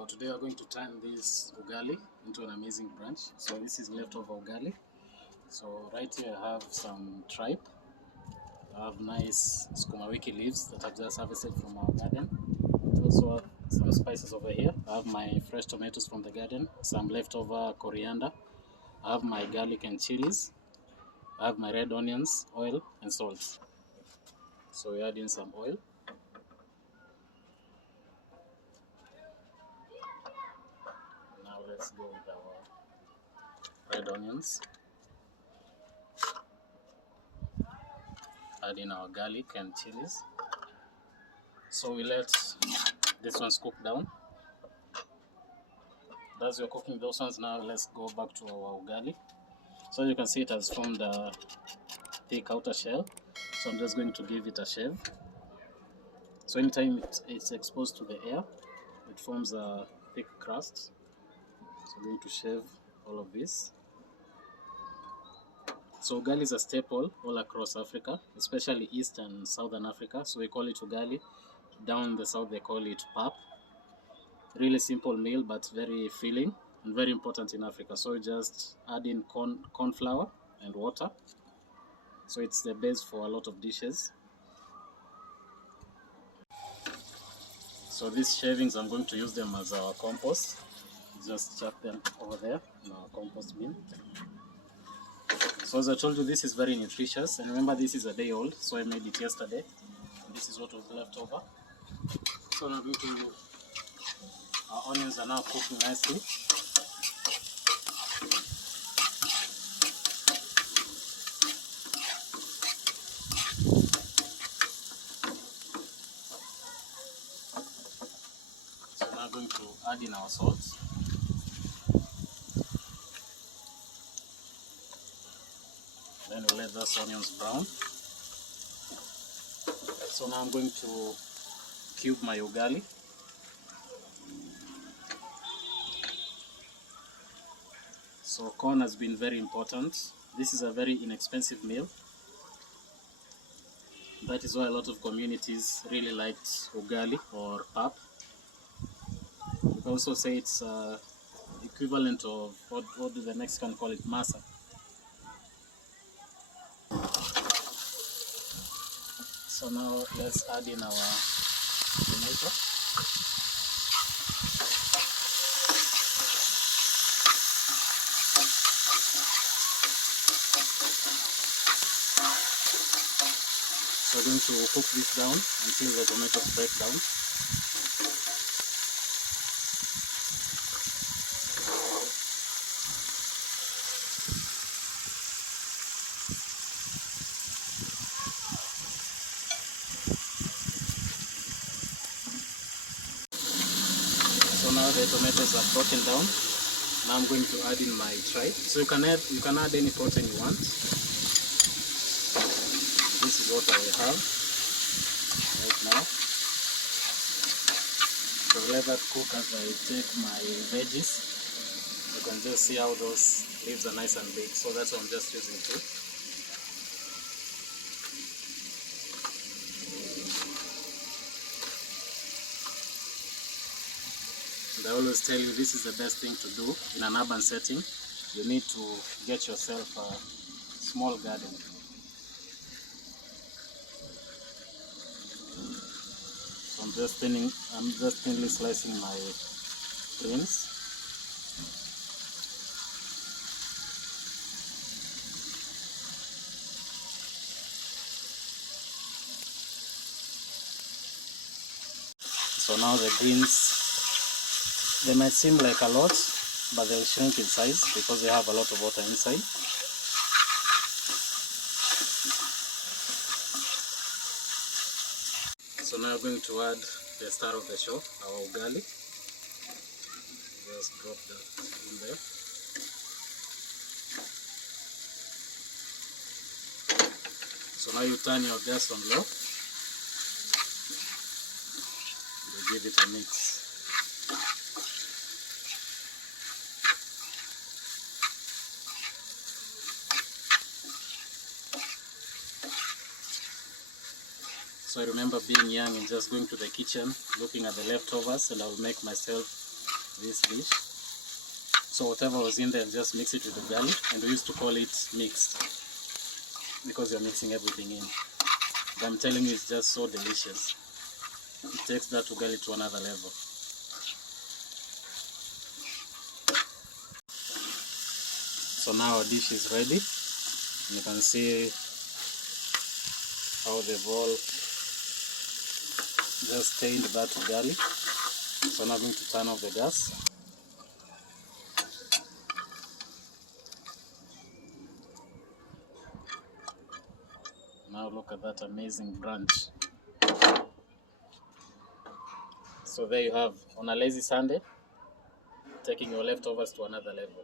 So today we are going to turn this ugali into an amazing brunch. So this is leftover ugali. So right here I have some tripe. I have nice sukuma wiki leaves that I've just harvested from our garden. I also have some spices over here. I have my fresh tomatoes from the garden, some leftover coriander. I have my garlic and chilies. I have my red onions, oil and salt. So we add in some oil. Now let's go with our red onions. Add in our garlic and chilies. So we let this one's cook down. As we're cooking those ones, now let's go back to our ugali. So you can see it has formed a thick outer shell. So I'm just going to give it a shave. So anytime it's exposed to the air, it forms a thick crust. So I'm going to shave all of this. So ugali is a staple all across Africa, especially East and Southern Africa. So we call it ugali. Down in the south they call it pap. Really simple meal but very filling and very important in Africa. So we just add in corn flour and water. So it's the base for a lot of dishes. So these shavings, I'm going to use them as our compost. Just chuck them over there in our compost bin. So as I told you, this is very nutritious. And remember, this is a day old, so I made it yesterday. This is what was left over. So now our onions are now cooking nicely. So now I'm going to add in our salt. Then we'll let those onions brown. So now I'm going to cube my ugali. So corn has been very important. This is a very inexpensive meal. That is why a lot of communities really liked ugali or pap. You can also say it's equivalent of what do the Mexicans call it, masa. So now let's add in our tomato. So we're going to cook this down until the tomatoes break down. So now the tomatoes are broken down. Now I'm going to add in my tripe. So you can add any protein you want. This is what I have right now. So let that cook as I take my veggies. You can just see how those leaves are nice and big. So that's what I'm just using too. And I always tell you, this is the best thing to do in an urban setting. You need to get yourself a small garden. So I'm just thinly slicing my greens. So now the greens, they might seem like a lot, but they'll shrink in size because they have a lot of water inside. So now I'm going to add the star of the show, our ugali. Just drop that in there. So now you turn your gas on low. You give it a mix. So I remember being young and just going to the kitchen, looking at the leftovers, and I would make myself this dish. So whatever was in there, just mix it with the ugali, and we used to call it mixed because you're mixing everything in. But I'm telling you, it's just so delicious. It takes that ugali to another level. So now our dish is ready. And you can see how they've all just stained that ugali. So now I'm going to turn off the gas. Now look at that amazing brunch. So there you have, on a lazy Sunday, taking your leftovers to another level.